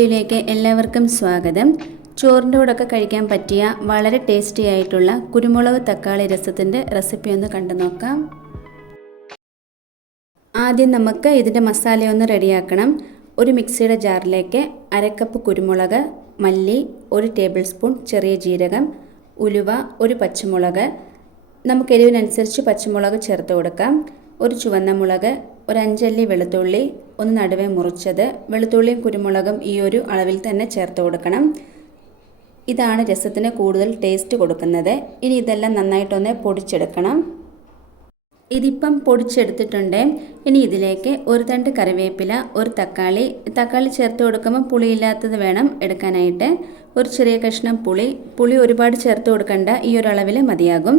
വീഡിയോയിലേക്ക് എല്ലാവർക്കും സ്വാഗതം. ചോറിൻ്റെ കൂടെയൊക്കെ കഴിക്കാൻ പറ്റിയ വളരെ ടേസ്റ്റി ആയിട്ടുള്ള കുരുമുളക് തക്കാളി രസത്തിൻ്റെ റെസിപ്പി ഒന്ന് കണ്ടു നോക്കാം. ആദ്യം നമുക്ക് ഇതിൻ്റെ മസാലയൊന്ന് റെഡിയാക്കണം. ഒരു മിക്സിയുടെ ജാറിലേക്ക് അരക്കപ്പ് കുരുമുളക്, മല്ലി, 1 ടേബിൾ സ്പൂൺ ചെറിയ ജീരകം, ഉലുവ, 1 പച്ചമുളക്, നമുക്ക് എരിവിനനുസരിച്ച് പച്ചമുളക് ചേർത്ത് കൊടുക്കാം, 1 ചുവന്ന മുളക്, 1 5 അല്ലി വെളുത്തുള്ളി, ഒന്ന് നടുവേ മുറിച്ചത്. വെളുത്തുള്ളിയും കുരുമുളകും ഈ ഒരു അളവിൽ തന്നെ ചേർത്ത് കൊടുക്കണം. ഇതാണ് രസത്തിന് കൂടുതൽ ടേസ്റ്റ് കൊടുക്കുന്നത്. ഇനി ഇതെല്ലാം നന്നായിട്ടൊന്ന് പൊടിച്ചെടുക്കണം. ഇതിപ്പം പൊടിച്ചെടുത്തിട്ടുണ്ട്. ഇനി ഇതിലേക്ക് 1 തണ്ട് കറിവേപ്പില, 1 തക്കാളി ചേർത്ത് കൊടുക്കുമ്പോൾ പുളിയില്ലാത്തത് വേണം എടുക്കാനായിട്ട്. 1 ചെറിയ കഷ്ണം പുളി ഒരുപാട് ചേർത്ത് കൊടുക്കണ്ട, ഈ ഒരു അളവിൽ മതിയാകും.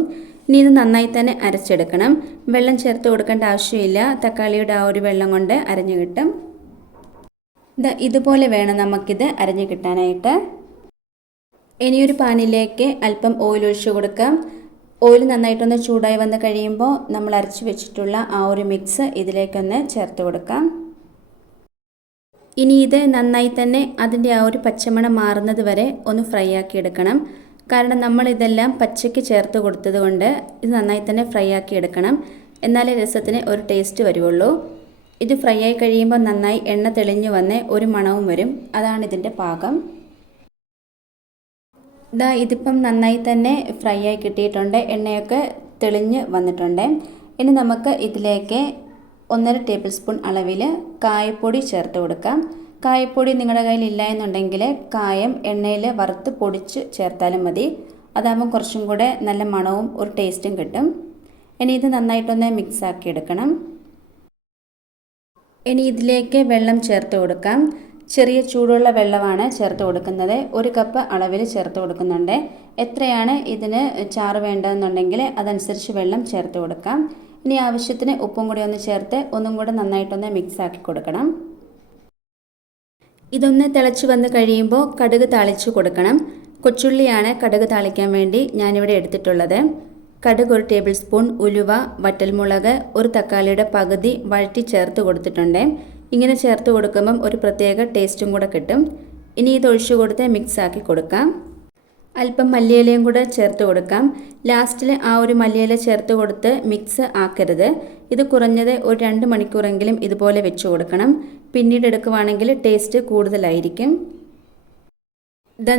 ഇനി ഇത് നന്നായി തന്നെ അരച്ചെടുക്കണം. വെള്ളം ചേർത്ത് കൊടുക്കേണ്ട ആവശ്യമില്ല, തക്കാളിയുടെ ആ ഒരു വെള്ളം കൊണ്ട് അരഞ്ഞു കിട്ടും. ഇതുപോലെ വേണം നമുക്കിത് അരഞ്ഞു കിട്ടാനായിട്ട്. ഇനിയൊരു പാനിലേക്ക് അല്പം ഓയിൽ ഒഴിച്ചു കൊടുക്കാം. ഓയിൽ നന്നായിട്ടൊന്ന് ചൂടായി വന്ന് കഴിയുമ്പോൾ നമ്മൾ അരച്ചു വെച്ചിട്ടുള്ള ആ ഒരു മിക്സ് ഇതിലേക്കൊന്ന് ചേർത്ത് കൊടുക്കാം. ഇനി ഇത് നന്നായി തന്നെ അതിൻ്റെ ആ ഒരു പച്ചമണം മാറുന്നത് വരെ ഒന്ന് ഫ്രൈ ആക്കി എടുക്കണം. കാരണം നമ്മൾ ഇതെല്ലാം പച്ചയ്ക്ക് ചേർത്ത് കൊടുത്തത് കൊണ്ട് ഇത് നന്നായി തന്നെ ഫ്രൈ ആക്കി എടുക്കണം. എന്നാലേ രസത്തിന് ഒരു ടേസ്റ്റ് വരുള്ളൂ. ഇത് ഫ്രൈ ആയി കഴിയുമ്പോൾ നന്നായി എണ്ണ തെളിഞ്ഞു വന്ന് ഒരു മണവും വരും. അതാണ് ഇതിൻ്റെ പാകം. ഇതിപ്പം നന്നായി തന്നെ ഫ്രൈ ആയി കിട്ടിയിട്ടുണ്ട്. എണ്ണയൊക്കെ തെളിഞ്ഞ് വന്നിട്ടുണ്ട്. ഇനി നമുക്ക് ഇതിലേക്ക് 1.5 ടേബിൾ സ്പൂൺ അളവിൽ കായപ്പൊടി ചേർത്ത് കൊടുക്കാം. കായപ്പൊടി നിങ്ങളുടെ കയ്യിൽ ഇല്ല എന്നുണ്ടെങ്കിൽ കായം എണ്ണയിൽ വറുത്ത് പൊടിച്ച് ചേർത്താലും മതി. അതാകുമ്പോൾ കുറച്ചും കൂടെ നല്ല മണവും ഒരു ടേസ്റ്റും കിട്ടും. ഇനി ഇത് നന്നായിട്ടൊന്ന് മിക്സ് ആക്കി എടുക്കണം. ഇനി ഇതിലേക്ക് വെള്ളം ചേർത്ത് കൊടുക്കാം. ചെറിയ ചൂടുള്ള വെള്ളമാണ് ചേർത്ത് കൊടുക്കുന്നത്. 1 കപ്പ് അളവിൽ ചേർത്ത് കൊടുക്കുന്നുണ്ട്. എത്രയാണ് ഇതിന് ചാറ് വേണ്ടതെന്നുണ്ടെങ്കിൽ അതനുസരിച്ച് വെള്ളം ചേർത്ത് കൊടുക്കാം. ഇനി ആവശ്യത്തിന് ഉപ്പും കൂടി ഒന്ന് ചേർത്ത് ഒന്നും കൂടെ നന്നായിട്ടൊന്ന് മിക്സ് ആക്കി കൊടുക്കണം. ഇതൊന്ന് തിളച്ച് വന്ന് കഴിയുമ്പോൾ കടുക് താളിച്ച് കൊടുക്കണം. കൊച്ചുള്ളിയാണ് കടുക് താളിക്കാൻ വേണ്ടി ഞാനിവിടെ എടുത്തിട്ടുള്ളത്. കടുക് 1 ടേബിൾ സ്പൂൺ, ഉലുവ, വറ്റൽമുളക്, 1 തക്കാളിയുടെ പകുതി വഴറ്റി ചേർത്ത് കൊടുത്തിട്ടുണ്ട്. ഇങ്ങനെ ചേർത്ത് കൊടുക്കുമ്പം ഒരു പ്രത്യേക ടേസ്റ്റും കൂടെ കിട്ടും. ഇനി ഇത് ഒഴിച്ചു കൊടുത്ത് മിക്സ് ആക്കി കൊടുക്കാം. അല്പം മല്ലിയിലയും കൂടെ ചേർത്ത് കൊടുക്കാം. ലാസ്റ്റിൽ ആ ഒരു മല്ലിയില ചേർത്ത് കൊടുത്ത് മിക്സ് ആക്കരുത്. ഇത് കുറഞ്ഞത് ഒരു 2 മണിക്കൂറെങ്കിലും ഇതുപോലെ വെച്ച് കൊടുക്കണം. പിന്നീട് എടുക്കുവാണെങ്കിൽ ടേസ്റ്റ് കൂടുതലായിരിക്കും.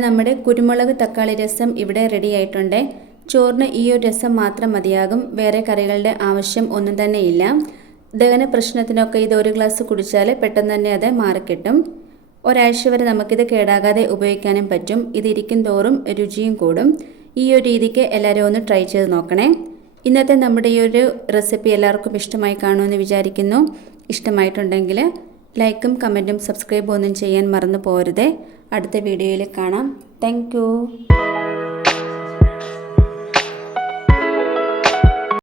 നമ്മുടെ കുരുമുളക് തക്കാളി രസം ഇവിടെ റെഡി ആയിട്ടുണ്ട്. ചോറിന് ഈ ഒരു രസം മാത്രം മതിയാകും. വേറെ കറികളുടെ ആവശ്യം ഒന്നും തന്നെ ഇല്ല. ദഹന പ്രശ്നത്തിനൊക്കെ ഇത് 1 ഗ്ലാസ് കുടിച്ചാൽ പെട്ടെന്ന് തന്നെ അത് മാറിക്കിട്ടും. ഒരാഴ്ച വരെ നമുക്കിത് കേടാകാതെ ഉപയോഗിക്കാനും പറ്റും. ഇത് ഇരിക്കും തോറും രുചിയും കൂടും. ഈ ഒരു രീതിക്ക് എല്ലാവരും ഒന്ന് ട്രൈ ചെയ്ത് നോക്കണേ. ഇന്നത്തെ നമ്മുടെ ഈ ഒരു റെസിപ്പി എല്ലാവർക്കും ഇഷ്ടമായി കാണുമെന്ന് വിചാരിക്കുന്നു. ഇഷ്ടമായിട്ടുണ്ടെങ്കിൽ ലൈക്കും കമൻറ്റും സബ്സ്ക്രൈബും ഒന്നും ചെയ്യാൻ മറന്നു പോകരുത്. അടുത്ത വീഡിയോയിൽ കാണാം. താങ്ക്